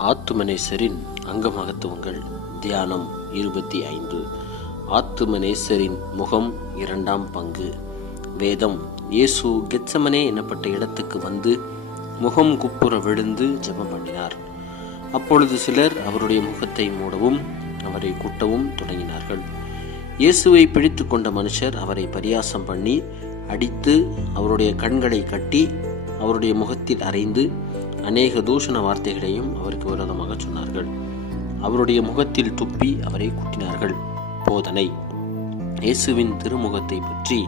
ஆத்துமனேசரின் அங்கமகத்துவங்கள் தியானம் 25. ஆத்துமனேசரின் முகம் 2ஆம் பங்கு. வேதம். இயேசு கெத்சமனே எனப்பட்ட இடத்துக்கு வந்து முகம் குப்புற விழுந்து ஜெபம் பண்ணினார். அப்பொழுது சிலர் அவருடைய முகத்தை மூடவும் அவரை குட்டவும் தொடங்கினார்கள். இயேசுவை பிடித்து கொண்ட மனுஷர் அவரை பரியாசம் பண்ணி அடித்து அவருடைய கண்களை கட்டி அவருடைய முகத்தில் அறைந்து அநேக தூஷண வார்த்தைகளையும் அவருக்கு விரோதமாக சொன்னார்கள். அவருடைய முகத்தில் துப்பி அவரை குட்டினார்கள். போதனை. இயேசுவின் திருமுகத்தை பற்றி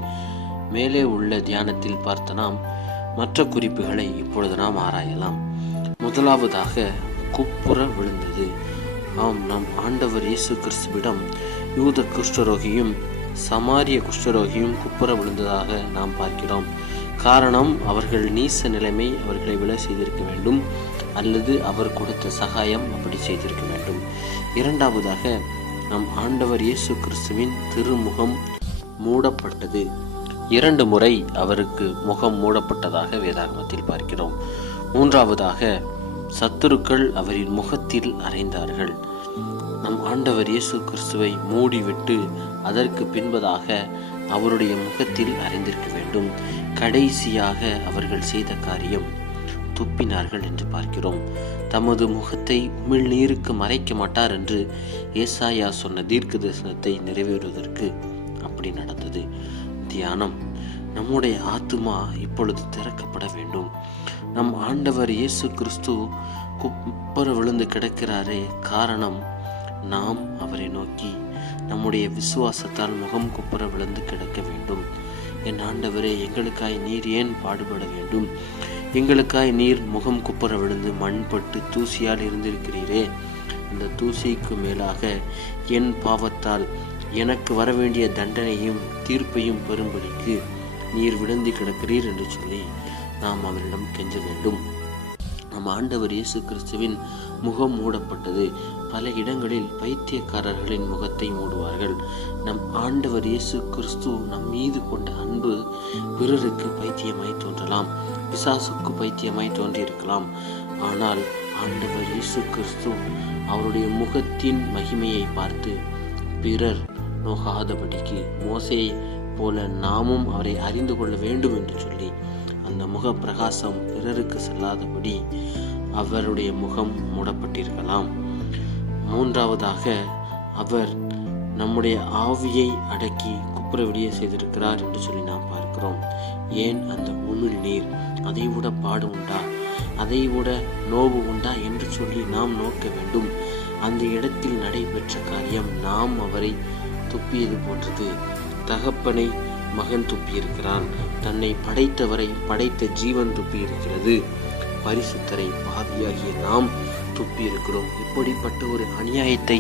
மேலே உள்ள தியானத்தில் பார்த்த நாம் மற்ற குறிப்புகளை இப்பொழுது நாம் ஆராயலாம். முதலாவதாக குப்புற விழுந்தது. ஆம், நம் ஆண்டவர் இயேசு கிறிஸ்துவிடம் யூத குஷ்டரோகியும் சமாரிய குஷ்டரோகியும் குப்புற விழுந்ததாக நாம் பார்க்கிறோம். காரணம், அவர்கள் நீச நிலைமை அவர்களை விழ செய்திருக்க வேண்டும், அல்லது அவர் கொடுத்த சகாயம் அப்படி செய்திருக்க வேண்டும். இரண்டாவதாக நம் ஆண்டவர் இயேசு கிறிஸ்துவின் திருமுகம் மூடப்பட்டது. 2 முறை அவருக்கு முகம் மூடப்பட்டதாக வேதாகமத்தில் பார்க்கிறோம். மூன்றாவதாக சத்துருக்கள் அவரின் முகத்தில் அறைந்தார்கள். நம் ஆண்டவர் இயேசு கிறிஸ்துவை மூடிவிட்டு அதற்கு பின்பதாக அவருடைய முகத்தில் அறைந்திருக்க வேண்டும். கடைசியாக அவர்கள் செய்த காரியம் துப்பினார்கள் என்று பார்க்கிறோம். தமது முகத்தை உமிழ்நீருக்கு மறைக்க மாட்டார் என்று ஏசாயா சொன்ன தீர்க்க தரிசனத்தை நிறைவேறுவதற்கு அப்படி நடந்தது. தியானம். நம்முடைய ஆத்துமா இப்பொழுது திறக்கப்பட வேண்டும். நம் ஆண்டவர் இயேசு கிறிஸ்து குப்புற விழுந்து கிடக்கிறாரே, காரணம் நாம் அவரை நோக்கி நம்முடைய விசுவாசத்தால் முகம் குப்புற விழுந்து கிடக்க வேண்டும். என் ஆண்டவரே, எங்களுக்காய் நீர் ஏன் பாடுபட வேண்டும்? எங்களுக்காய் நீர் முகம் குப்புற விழுந்து மண்பட்டு தூசியால் இருந்திருக்கிறீரே, அந்த தூசிக்கு மேலாக என் பாவத்தால் எனக்கு வரவேண்டிய தண்டனையும் தீர்ப்பையும் பெறும்படிக்கு நீர் விழுந்து கிடக்கிறீர் என்று சொல்லி நாம் அவரிடம் கெஞ்ச வேண்டும். நம் ஆண்டவர் இயேசு கிறிஸ்துவின் முகம் மூடப்பட்டது. பல இடங்களில் பைத்தியக்காரர்களின் முகத்தை மூடுவார்கள். நம் ஆண்டவர் இயேசு கிறிஸ்து நம் மீது கொண்ட அன்பு பிறருக்கு பைத்தியமாய் தோன்றலாம், பிசாசுக்கு பைத்தியமாய் தோன்றியிருக்கலாம். ஆனால் ஆண்டவர் இயேசு கிறிஸ்து அவருடைய முகத்தின் மகிமையை பார்த்து பிறர் நோகாதபடிக்கு மோசேயை போல நாமும் அவரை அறிந்து கொள்ள வேண்டும் என்று சொல்லி அந்த முக பிரகாசம் பிறருக்கு செல்லாதபடி அவருடைய முகம் மூடப்பட்டிருக்கலாம். மூன்றாவதாக அவர் நம்முடைய ஆவியை அடக்கி குப்புற வெளியே செய்திருக்கிறார் என்று சொல்லி நாம் பார்க்கிறோம். ஏன் அந்த உமிழ் நீர்? அதை விட பாடு உண்டா, அதை விட நோவு உண்டா என்று சொல்லி நாம் நோக்க வேண்டும். அந்த இடத்தில் நடைபெற்ற காரியம் நாம் அவரை துப்பியது போன்றது. தகப்பனை மகன் துப்பியிருக்கிறான், தன்னை படைத்தவரை படைத்த ஜீவன் துப்பியிருக்கிறது, பரிசுத்தரை பாவியாகிய நாம் துப்பி இருக்கிறோம். இப்படிப்பட்ட ஒரு அநியாயத்தை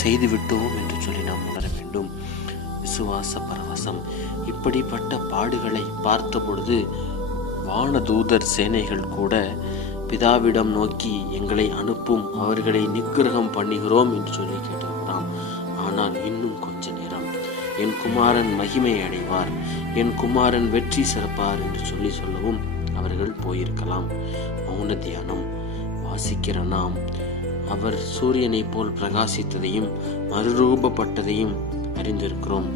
செய்துவிட்டோம் என்று சொல்லி நாம் உணர வேண்டும். விசுவாச பரவசம். இப்படிப்பட்ட பாடுகளை பார்த்த பொழுது வானதூதர் சேனைகள் கூட பிதாவிடம் நோக்கி எங்களை அனுப்பும், அவர்களை நிக்கிரகம் பண்ணுகிறோம் என்று சொல்லி கேட்டிருக்கிறான். ஆனால் இன்னும் கொஞ்ச நேரம், என் குமாரன் மகிமை அடைவார், என் குமாரன் வெற்றி சிறப்பார் என்று சொல்லவும் அவர்கள் போயிருக்கலாம். மௌன தியானம். வாசிக்கிற நாம் அவர் சூரியனை போல் பிரகாசித்ததையும் மறுரூபப்பட்டதையும் அறிந்திருக்கிறோம்.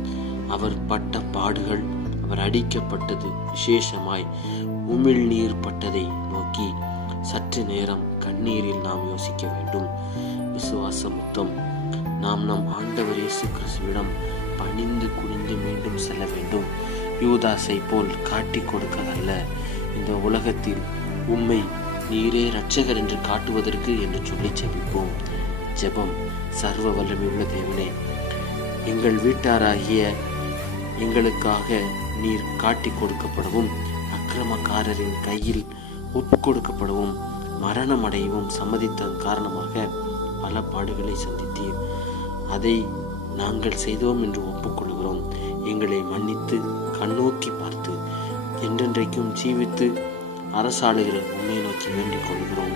அவர் பட்ட பாடுகள், அவர் அடிக்கப்பட்டது, விசேஷமாய் உமிழ்நீர் பட்டதை நோக்கி சற்று நேரம் கண்ணீரில் நாம் யோசிக்க வேண்டும். விசுவாச முத்தம். நாம் நம் ஆண்டவர் இயேசு கிறிஸ்துவிடம் பணிந்து குனிந்து மீண்டும் செல்ல வேண்டும். யூதாசை போல் காட்டி கொடுக்கதல்ல, இந்த உலகத்தில் உம்மை நீரே இரட்சகர் என்று காட்டுவதற்கு என்று சொல்லி ஜெபிப்போம். ஜெபம். சர்வ வல்லமையுள்ள தேவனே, எங்கள் வீட்டாராகிய எங்களுக்காக நீர் காட்டி கொடுக்கப்படவும், அக்கிரமக்காரரின் கையில் ஒப்பு கொடுக்கப்படவும், மரணம் அடையவும் சம்மதித்த காரணமாக பல பாடுகளை சந்தித்தீர். அதை நாங்கள் செய்தோம் என்று ஒப்புக்கொள்கிறோம். எங்களை மன்னித்து கண்ணோக்கி பார்த்து என்றென்றைக்கும் ஜீவித்து அரசாளுகிற உண்மை நோக்கி வேண்டிக் கொள்கிறோம்.